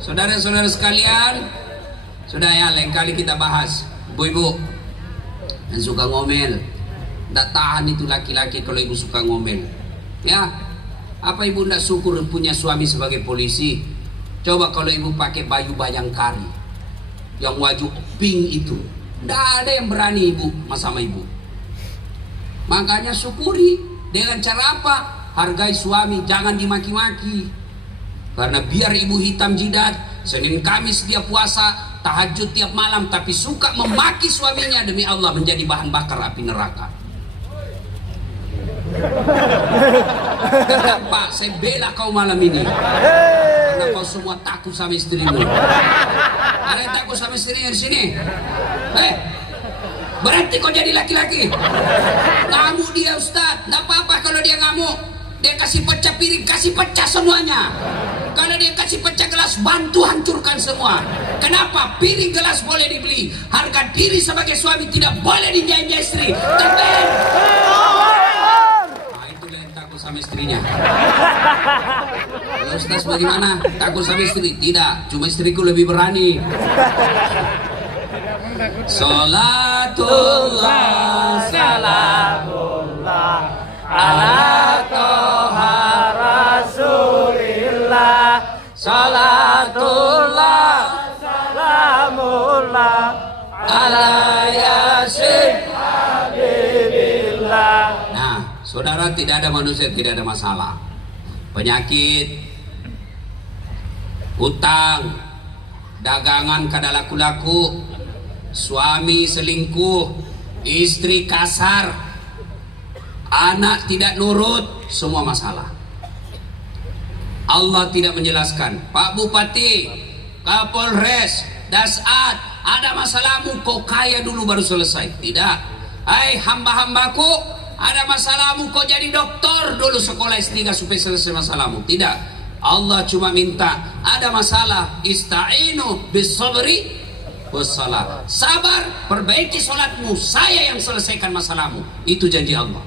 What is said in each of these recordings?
Saudara-saudara sekalian, sudah ya lain kali kita bahas. Ibu-ibu yang suka ngomel, tidak tahan itu laki-laki kalau ibu suka ngomel. Ya, apa ibu tidak syukur punya suami sebagai polisi? Coba kalau ibu pakai baju bayangkari, yang wajah pink itu, tidak ada yang berani ibu sama ibu. Makanya syukuri. Dengan cara apa? Hargai suami, jangan dimaki-maki. Karena biar ibu hitam jidat, Senin Kamis dia puasa, tahajud tiap malam, tapi suka memaki suaminya, demi Allah menjadi bahan bakar api neraka. Kenapa saya bela kau malam ini? Karena kau semua takut sama istrimu. Ada yang takut sama istrinya di sini? Berarti kau jadi laki-laki. Ngamuk dia Ustaz, nggak apa-apa kalau dia ngamuk. Dia kasih pecah piring, kasih pecah semuanya. Kalau dia kasih pecah gelas, bantu hancurkan semua. Kenapa? Piring gelas boleh dibeli, harga diri sebagai suami tidak boleh dijanji istri. Takbir. Nah, itu yang takut sama istrinya. Ustaz bagaimana? Takut sama istri? Tidak, cuma istriku lebih berani. Salatullah salamullah ala toha rasulillah. Salatullah salamullah ala yasin habibillah. Nah, saudara, tidak ada manusia tidak ada masalah. Penyakit, utang, dagangan kada laku-laku, suami selingkuh, istri kasar, anak tidak nurut, semua masalah. Allah tidak menjelaskan, Pak Bupati, Kapolres, Dasat, ada masalahmu, kau kaya dulu baru selesai. Tidak. Hai hamba-hambaku, ada masalahmu, kau jadi doktor dulu sekolah S3 supaya selesai masalahmu. Tidak. Allah cuma minta, ada masalah, ista'inu bis sabri wassalah. Sabar, perbaiki sholatmu, saya yang selesaikan masalahmu. Itu janji Allah.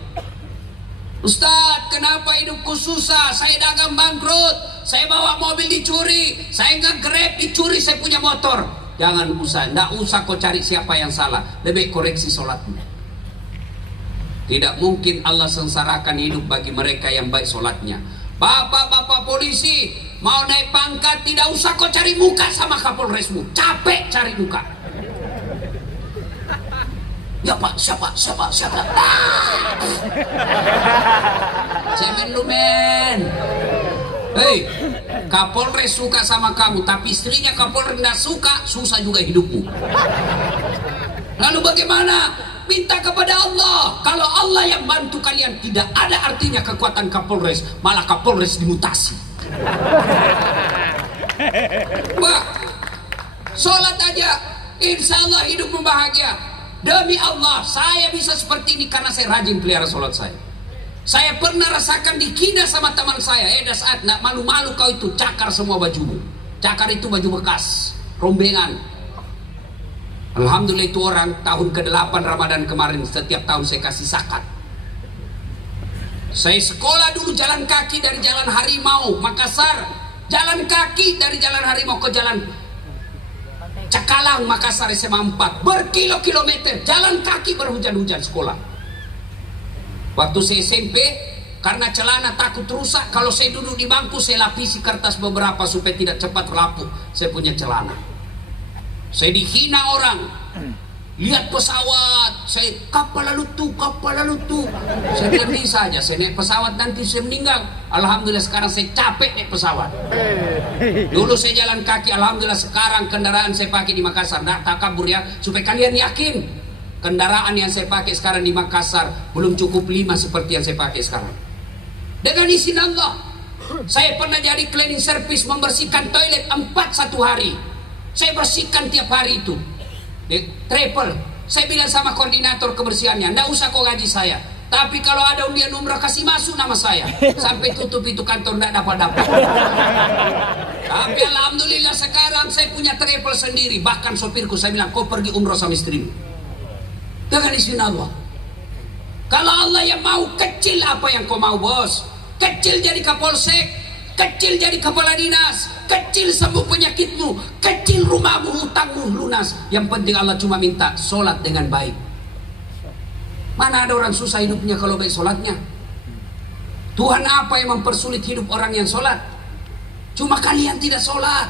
Ustaz, kenapa hidupku susah? Saya dagang bangkrut, saya bawa mobil dicuri, saya nge-grab dicuri, saya punya motor. Jangan usah, tidak usah kau cari siapa yang salah. Lebih koreksi sholatmu. Tidak mungkin Allah sengsarakan hidup bagi mereka yang baik sholatnya. Bapak-bapak polisi mau naik pangkat, tidak usah kau cari muka sama Kapolresmu. Capek cari muka. Ya Pak, siapa? Cemen lu men. Hei, Kapolres suka sama kamu, tapi istrinya Kapolres tidak suka, susah juga hidupmu. Lalu bagaimana? Minta kepada Allah. Kalau Allah yang bantu kalian, tidak ada artinya kekuatan Kapolres, malah Kapolres dimutasi. Wah, sholat aja, insya Allah hidupmu bahagia. Demi Allah, saya bisa seperti ini karena saya rajin pelihara sholat saya. Saya pernah rasakan dikina sama teman saya. Saat nak malu-malu kau itu, cakar semua bajumu. Cakar itu baju bekas, rombengan. Alhamdulillah itu orang tahun ke-8 Ramadan kemarin, setiap tahun saya kasih zakat. Saya sekolah dulu jalan kaki dari Jalan Harimau, Makassar. Jalan kaki dari Jalan Harimau ke Jalan Cakalang, Makassar SMA 4. Berkilo-kilometer, jalan kaki berhujan-hujan sekolah. Waktu saya SMP, karena celana takut rusak, kalau saya duduk di bangku, saya lapisi kertas beberapa supaya tidak cepat rapuh. Saya punya celana. Saya dihina orang. Lihat pesawat, saya kapal lalu tuh. Saya bilang bisa aja, saya naik pesawat nanti saya meninggal. Alhamdulillah sekarang saya capek naik pesawat. Dulu saya jalan kaki, alhamdulillah sekarang kendaraan saya pakai di Makassar. Nggak takabur ya, supaya kalian yakin kendaraan yang saya pakai sekarang di Makassar belum cukup 5 seperti yang saya pakai sekarang. Dengan izin Allah, saya pernah jadi cleaning service, membersihkan toilet 4 satu hari. Saya bersihkan tiap hari itu. Triple. Saya bilang sama koordinator kebersihannya, nggak usah kau gaji saya, tapi kalau ada undian umrah kasih masuk nama saya. Sampai tutup itu kantor nggak dapat. Tapi alhamdulillah sekarang saya punya triple sendiri. Bahkan sopirku saya bilang, kau pergi umrah sama istrimu. Dengan izin Allah. Kalau Allah yang mau, kecil apa yang kau mau bos? Kecil jadi kapolsek, kecil jadi kepala dinas, kecil sembuh penyakit penyakitmu, kecil rumahmu, hutangmu lunas. Yang penting Allah cuma minta sholat dengan baik. Mana ada orang susah hidupnya kalau baik sholatnya? Tuhan apa yang mempersulit hidup orang yang sholat? Cuma kalian tidak sholat.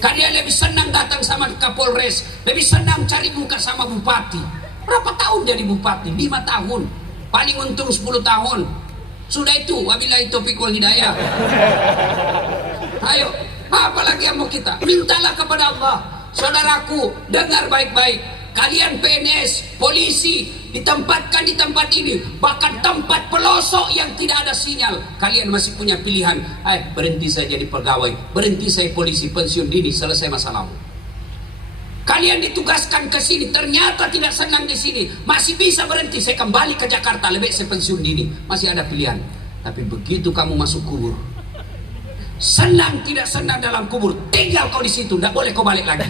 Kalian lebih senang datang sama Kapolres, lebih senang cari muka sama bupati. Berapa tahun jadi bupati? 5 tahun. Paling untung 10 tahun. Sudah itu, wabillahi taufiq wal hidayah. Ayo, apalagi yang mau kita? Mintalah kepada Allah. Saudaraku, dengar baik-baik. Kalian PNS, polisi, ditempatkan di tempat ini, bahkan tempat pelosok yang tidak ada sinyal. Kalian masih punya pilihan. Berhenti saya jadi pegawai, berhenti saya polisi, pensiun dini, selesai masalahmu. Kalian ditugaskan ke sini, ternyata tidak senang di sini, masih bisa berhenti, saya kembali ke Jakarta, lebih saya pensiun dini. Masih ada pilihan. Tapi begitu kamu masuk kubur, senang tidak senang dalam kubur, tinggal kau di situ, tidak boleh kau balik lagi.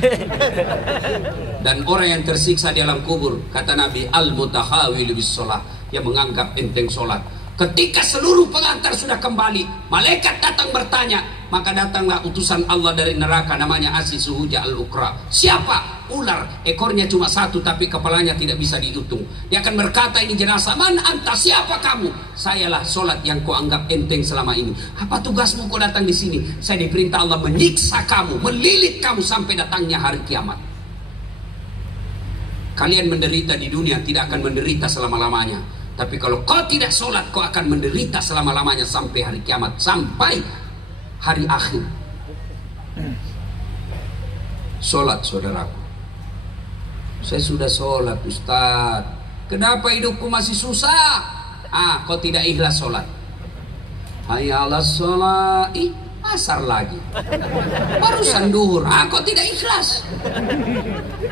Dan orang yang tersiksa di dalam kubur, kata Nabi, al-mutahawil bis sholat, yang menganggap enteng sholat. Ketika seluruh pengantar sudah kembali, malaikat datang bertanya, maka datanglah utusan Allah dari neraka, namanya Aziz Suhuja al-Ukra. Siapa? Ular, ekornya cuma satu tapi kepalanya tidak bisa dihitung. Dia akan berkata, ini jenazah, man anta, siapa kamu? Sayalah sholat yang kau anggap enteng selama ini. Apa tugasmu kau datang di sini? Saya diperintah Allah menyiksa kamu, melilit kamu sampai datangnya hari kiamat. Kalian menderita di dunia tidak akan menderita selama-lamanya. Tapi kalau kau tidak sholat, kau akan menderita selama-lamanya sampai hari kiamat, sampai hari akhir. Sholat, saudaraku. Saya sudah sholat, Ustaz. Kenapa hidupku masih susah? Kau tidak ikhlas sholat. Hayya 'alas sholat. Asar lagi. Barusan duhur. Kau tidak ikhlas.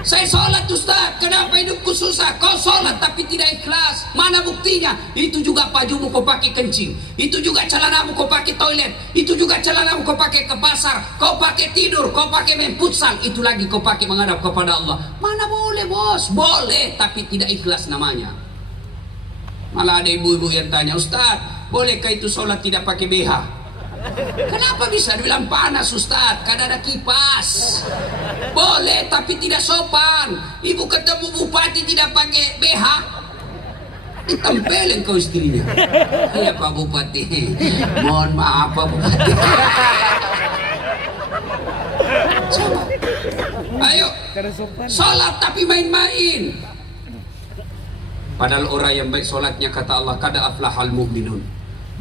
Saya sholat, Ustaz. Kenapa hidupku susah? Kau sholat tapi tidak ikhlas. Mana buktinya? Itu juga bajumu kau pakai kencing. Itu juga celanamu kau pakai toilet. Itu juga celanamu kau pakai ke pasar. Kau pakai tidur. Kau pakai main futsal. Itu lagi kau pakai menghadap kepada Allah. Mana boleh, bos? Boleh tapi tidak ikhlas namanya. Malah ada ibu-ibu yang tanya, Ustaz, bolehkah itu sholat tidak pakai BH? Kenapa bisa dibilang panas, Ustaz? Kan ada kipas. Boleh tapi tidak sopan. Ibu ketemu bupati tidak pakai BH, ditempelin kau istrinya. Iya Pak Bupati, mohon maaf Pak Bupati. Coba. Ayo sholat tapi main-main. Padahal orang yang baik sholatnya, kata Allah, kada aflahal mu'minun,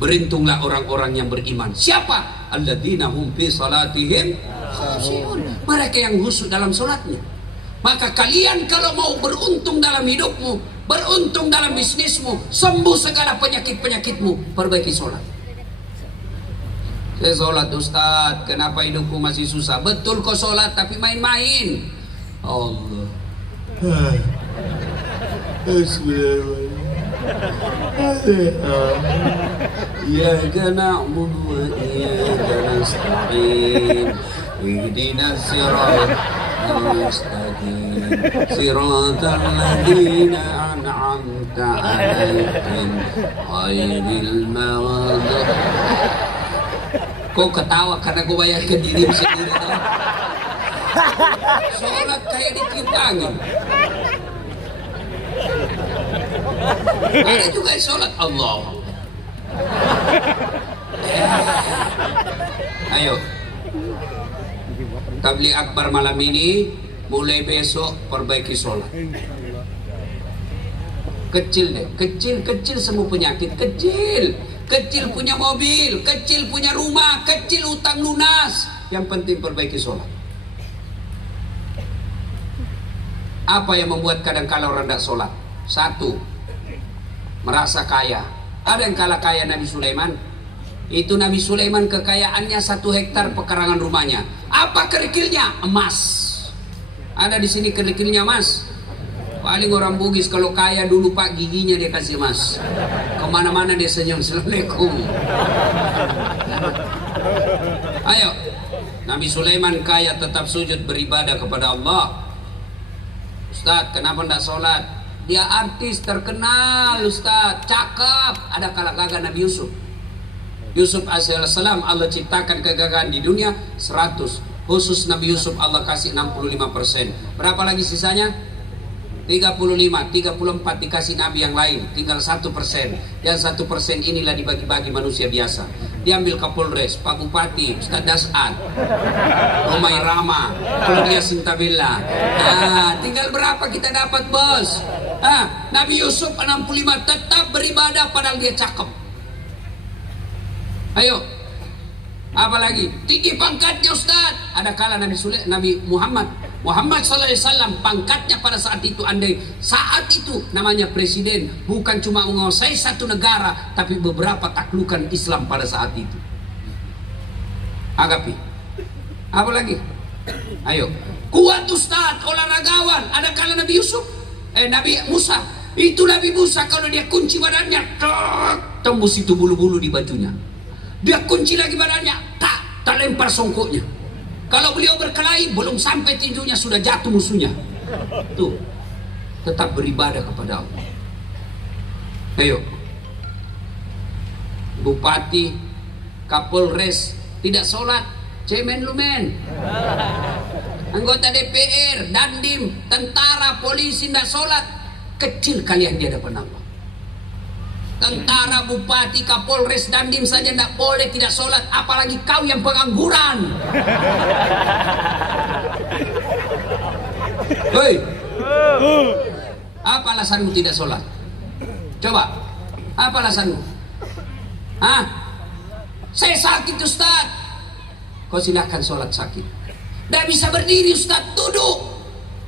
beruntunglah orang-orang yang beriman. Siapa? Alladzina hum fi salatihim khashi'un. Mereka yang khusyuk dalam salatnya. Maka kalian kalau mau beruntung dalam hidupmu, beruntung dalam bisnismu, sembuh segala penyakit-penyakitmu, perbaiki salat. Saya salat, Ustaz, kenapa hidupku masih susah? Betul kau salat tapi main-main. Allah. Iyyaka na'budu wa iyyaka nasta'in. Ihdinas siratal mustaqim. Siratal ladzina an'amta 'alaihim ghairil maghdubi. Kok ketawa karena gue bayarkan diri sendiri? Sholat kayak ditiup angin. Ada juga yang sholat Allah. Ayo, tabligh akbar malam ini, mulai besok perbaiki sholat. Kecil deh, kecil semua penyakit, kecil punya mobil, kecil punya rumah, kecil utang lunas. Yang penting perbaiki sholat. Apa yang membuat kadang-kala orang tidak sholat? Satu, merasa kaya. Ada yang kalah kaya Nabi Sulaiman? Itu Nabi Sulaiman kekayaannya 1 hektar pekarangan rumahnya. Apa kerikilnya? Emas. Ada di sini kerikilnya emas. Paling orang Bugis kalau kaya dulu Pak, giginya dia kasih emas. Kemana-mana dia senyum. Assalamualaikum. Ayo, Nabi Sulaiman kaya tetap sujud beribadah kepada Allah. Ustaz, kenapa tidak sholat? Dia artis terkenal, Ustaz, cakep. Ada kalah gagah Nabi Yusuf. Yusuf alaihissalam, Allah ciptakan kegagahan di dunia 100. Khusus Nabi Yusuf Allah kasih 65%. Berapa lagi sisanya? 35, 34 dikasih Nabi yang lain. Tinggal 1%. Yang 1% inilah dibagi-bagi manusia biasa. Diambil Kapolres, Pak Bupati, Ustaz Das'ad, Omai Rama, Claudia Sintabella. Tinggal berapa kita dapat, bos? Nabi Yusuf 65 tetap beribadah padahal dia cakep. Ayo. Apalagi tinggi pangkatnya Ustaz. Ada kala Nabi Muhammad SAW pangkatnya pada saat itu, andai saat itu namanya presiden, bukan cuma menguasai satu negara tapi beberapa taklukan Islam pada saat itu. Agapi. Apalagi? Ayo. Kuat Ustaz, olahragawan. Ada kala Nabi Musa. Itu Nabi Musa kalau dia kunci badannya, tembus itu bulu-bulu di bajunya. Dia kunci lagi badannya, tak lempar songkoknya. Kalau beliau berkelahi, belum sampai tinjunya sudah jatuh musuhnya. Tuh, tetap beribadah kepada Allah. Ayo, Bupati, Kapolres tidak sholat, cemen lu men. Anggota DPR, Dandim, tentara, polisi tidak sholat, kecil kalian di hadapan Allah. Tentara, bupati, kapolres, dandim saja tidak boleh tidak sholat, apalagi kau yang pengangguran. Hei, apa alasanmu tidak sholat? Coba, apa alasanmu? Saya sakit Ustaz. Kau silahkan sholat sakit. Tidak bisa berdiri Ustaz, duduk.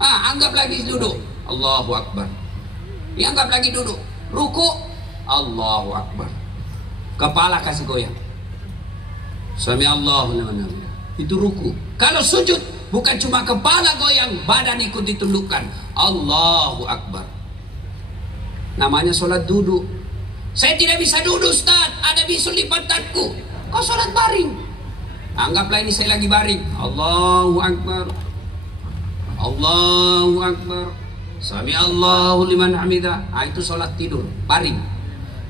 Anggap lagi duduk. Allahu Akbar. Dianggap lagi duduk. Ruku. Allahu Akbar. Kepala kasih goyang. Sami Allahu liman hamidah. Itu ruku. Kalau sujud bukan cuma kepala goyang, badan ikut ditundukkan. Allahu Akbar. Namanya sholat duduk. Saya tidak bisa duduk Ustaz, ada bisul di pantatku. Kau sholat baring. Anggaplah ini saya lagi baring. Allahu Akbar. Allahu Akbar. Sami Allahu liman hamidah. Itu sholat tidur, baring.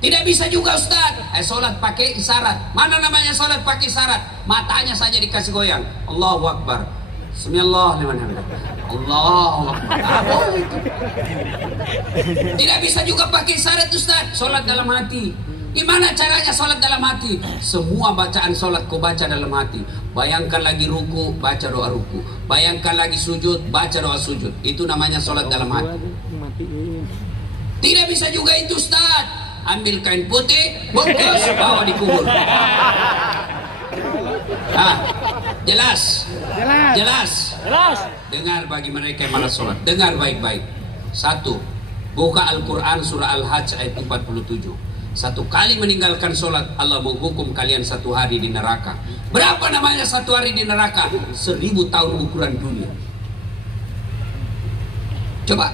Tidak bisa juga Ustaz, sholat pakai isyarat. Mana namanya sholat pakai isyarat? Matanya saja dikasih goyang. Allahu Akbar. Bismillah liman hamidah. Allahu Akbar. Tidak bisa juga pakai isyarat Ustaz, sholat dalam hati. Gimana caranya sholat dalam hati? Semua bacaan sholat kau baca dalam hati. Bayangkan lagi ruku, baca doa ruku. Bayangkan lagi sujud, baca doa sujud. Itu namanya sholat dalam hati. Tidak bisa juga itu Ustaz. Ambil kain putih, bungkus, bawa di kubur. Jelas. Dengar bagi mereka yang malas sholat. Dengar baik-baik. 1. Buka Al-Quran surah Al-Hajj ayat 47. 1 kali meninggalkan sholat, Allah menghukum kalian 1 hari di neraka. Berapa namanya 1 hari di neraka? 1000 tahun ukuran dunia. Coba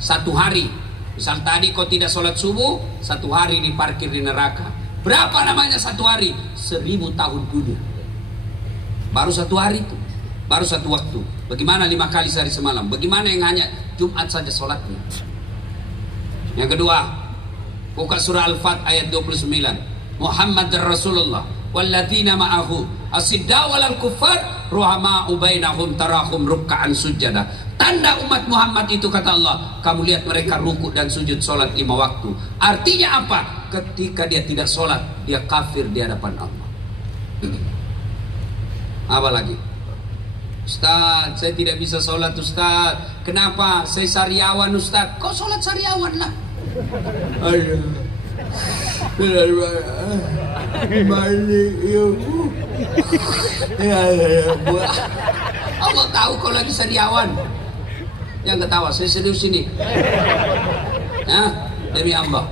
1 hari. Misal tadi kau tidak sholat subuh, 1 hari diparkir di neraka. Berapa namanya 1 hari? 1000 tahun dunia. Baru 1 hari itu, baru 1 waktu. Bagaimana 5 kali sehari semalam? Bagaimana yang hanya Jumat saja sholatnya? Yang kedua, buka surah Al-Fat ayat 29. Muhammad Rasulullah walladzina ma'ahu asiddaw 'alal kuffar ruhama'u bainahum tarahum ruk'an sujada. Tanda umat Muhammad itu kata Allah, kamu lihat mereka rukuk dan sujud sholat 5 waktu. Artinya apa? Ketika dia tidak sholat, dia kafir di hadapan Allah. Apa lagi? Ustaz, saya tidak bisa sholat Ustaz. Kenapa? Saya sariawan Ustaz. Kau sholat sariawan lah. Allah tahu kau lagi sariawan. Yang ketawa, saya serius ini. Demi Allah,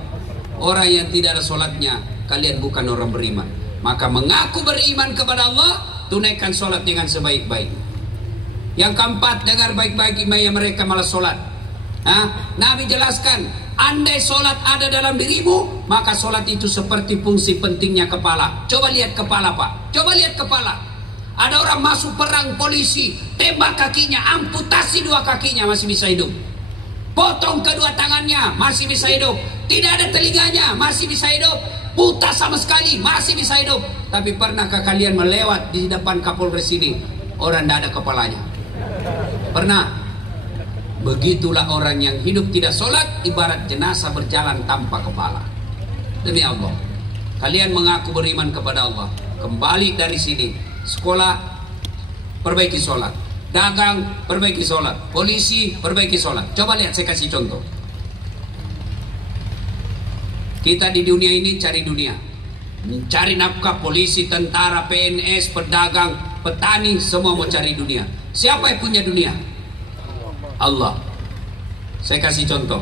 orang yang tidak ada sholatnya, kalian bukan orang beriman. Maka mengaku beriman kepada Allah, tunaikan sholat dengan sebaik-baiknya. Yang keempat, dengar baik-baik yang mereka malas sholat. Nabi jelaskan, andai sholat ada dalam dirimu, maka sholat itu seperti fungsi pentingnya kepala. Coba lihat kepala Pak, coba lihat kepala. Ada orang masuk perang polisi, tembak kakinya, amputasi 2 kakinya, masih bisa hidup. Potong kedua tangannya, masih bisa hidup. Tidak ada telinganya, masih bisa hidup. Buta sama sekali, masih bisa hidup. Tapi pernahkah kalian melewat di depan Kapolres ini? orang tidak ada kepalanya. Pernah? Begitulah orang yang hidup tidak sholat, ibarat jenazah berjalan tanpa kepala. Demi Allah, kalian mengaku beriman kepada Allah, kembali dari sini, sekolah perbaiki sholat, dagang perbaiki sholat, polisi perbaiki sholat. Coba lihat, saya kasih contoh. Kita di dunia ini cari dunia, mencari nafkah. Polisi, tentara, PNS, pedagang, petani, semua mau cari dunia. Siapa yang punya dunia? Allah. Saya kasih contoh.